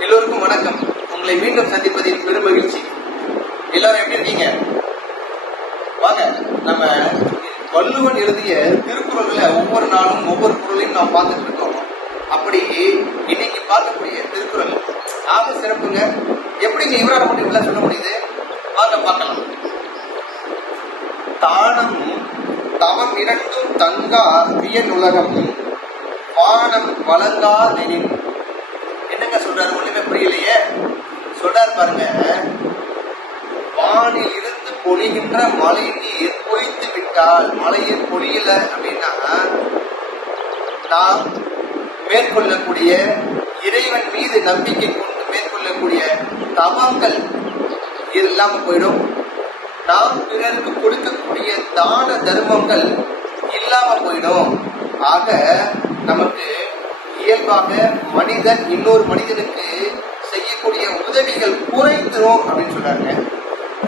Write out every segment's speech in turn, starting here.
எல்லோருக்கும் வணக்கம். உங்களை மீண்டும் சந்திப்பதில் பெரும் மகிழ்ச்சி. எல்லாரும் எப்படி இருக்கீங்க? வாங்க நம்ம வள்ளுவன் எழுதிய திருக்குறள்ல ஒவ்வொரு நாளும் ஒவ்வொரு குரலையும் நாம் பார்த்துட்டு இருக்கோம். அப்படி இன்னைக்கு பார்க்கக்கூடிய திருக்குறள் ஆக சிறப்புங்க. எப்படிங்க இவரால் மட்டும் சொல்ல முடியுது? வாங்க பார்க்கலாம். தானம் தவம் இரண்டும் தங்கா வியன் உலகம் வானம் வழங்கா நெனின் என்னங்க சொல்றாரு? ஒண்ணுமே புரியலையே. சொல்றாரு பாருங்க. வானில் இருந்து பொழிகின்ற மழை நீர் பொழித்து விட்டால் மழையை பொழியல அப்படின்னா நாம் மேற்கொள்ளக்கூடிய இறைவன் மீது நம்பிக்கை கொண்டு மேற்கொள்ளக்கூடிய தவங்கள் இது இல்லாம போயிடும். நாம் பிறருக்கு கொடுக்கக்கூடிய தான தர்மங்கள் இல்லாம போயிடும். ஆக நமக்கு இயல்பாக மனிதன் இன்னொரு மனிதனுக்கு செய்யக்கூடிய உதவிகள் குறைந்துரும் அப்படின்னு சொல்றாங்க.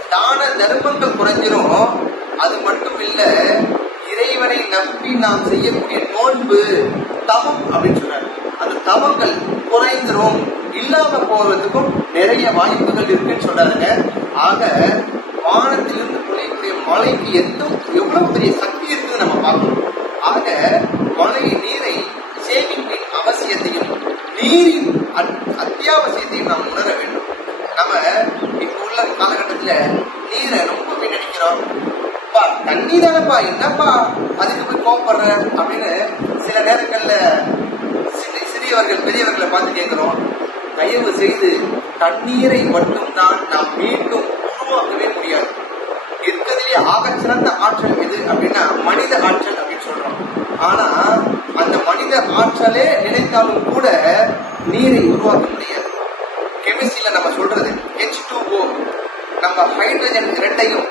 தான தர்மங்கள் குறைஞ்சிரும். அது மட்டும் இல்ல இறைவனை நம்பி நாம் செய்யக்கூடிய நோன்பு தவம் அப்படின்னு சொல்றாரு அந்த தவங்கள் குறைந்துரும். இல்லாம போறதுக்கும் நிறைய வாய்ப்புகள் இருக்குன்னு சொல்றாருங்க ஆக வானத்திலிருந்து பொழியக்கூடிய மழைக்கு எந்த எவ்வளவு பெரிய சக்தி இருக்குன்னு நம்ம பார்க்கணும். ஆக மழை நீர் நீரின் அத்- அத்தியாவசியத்தையும் நாம் உணர வேண்டும். நம்ம இப்ப உள்ள காலகட்டத்துல நீரை ரொம்ப வீணடிக்கிறோம். பா தண்ணி தானப்பா என்னப்பா அதுக்கு போய் கோவப்படுற அப்படின்னு சில நேரங்கள்ல சிறியவர்கள் பெரியவர்களை பார்த்து கேட்கிறோம். தயவு செய்து தண்ணீரை மட்டும்தான் நாம் மீண்டும் உருவாக்கவே முடியாது. இருக்கிறதுலே ஆக சிறந்த ஆற்றல் எது அப்படின்னா மனித ஆற்றல் அப்படின்னு சொல்றோம். ஆனா அந்த மனித ஆற்றலே நினைத்தாலும் கூட நீரை உருவாக்க முடியாது கெமிஸ்ட்ரியில நம்ம சொல்றது H2O நம்ம ஹைட்ரஜன் இரண்டையும்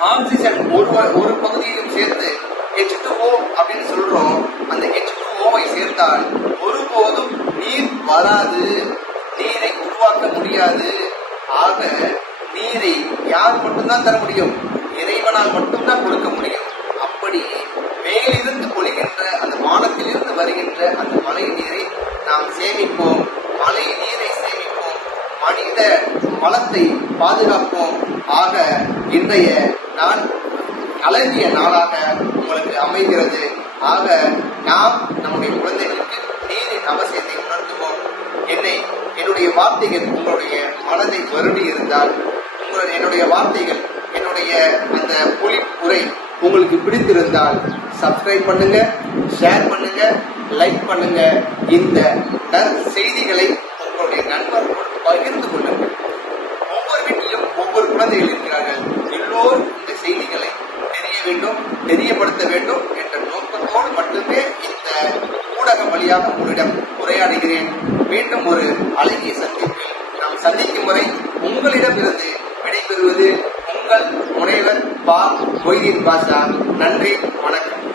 ஆக்சிஜன் ஒரு ஒரு பகுதியையும் சேர்த்து ஹெச் டூ ஓ அப்படின்னு சொல்றோம். அந்த ஹெச் டூ ஓவை சேர்த்தால் ஒருபோதும் நீர் வராது. நீரை உருவாக்க முடியாது. ஆக நீரை யார் மட்டும்தான் தர முடியும்? இறைவனால் மட்டும்தான் கொடுக்க முடியும். அப்படி மேலிருந்து பொழிகின்ற அந்த வானத்திலிருந்து வருகின்ற அந்த மழை நீரை நாம் சேமிப்போம். மழை நீரை சேமிப்போம். மனித வளத்தை பாதுகாப்போம். ஆக இன்றைய நான் அழகிய நாளாக உங்களுக்கு அமைகிறது. ஆக நாம் நம்முடைய குழந்தைகளுக்கு நீரின் அவசியத்தை உணர்த்துவோம். என்னை என்னுடைய வார்த்தைகள் உங்களுடைய மனதை வருடி இருந்தால் உங்களுடைய என்னுடைய வார்த்தைகள் என்னுடைய அந்த புலி உரை உங்களுக்கு பிடித்திருந்தால் சப்ஸ்கிரைப் பண்ணுங்க ஷேர் பண்ணுங்க லைக் பண்ணுங்க. இந்த செய்திகளை உங்களுடைய நண்பர்களோடு பகிர்ந்து கொள்ளுங்கள் ஒவ்வொரு வீட்டிலும் ஒவ்வொரு குழந்தைகள் இருக்கிறார்கள். எல்லோரும் இந்த செய்திகளை தெரிய வேண்டும் தெரியப்படுத்த வேண்டும் என்ற நோக்கத்தோடு மட்டுமே இந்த ஊடகம் வழியாக உங்களிடம் உரையாடுகிறேன். மீண்டும் ஒரு அழகிய சந்திப்பில் நாம் சந்திக்கும் வரை உங்களிடமிருந்து விடைபெறுவது உங்கள் முனைவர் பா மொய்தீன் பாஷா. நன்றி வணக்கம்.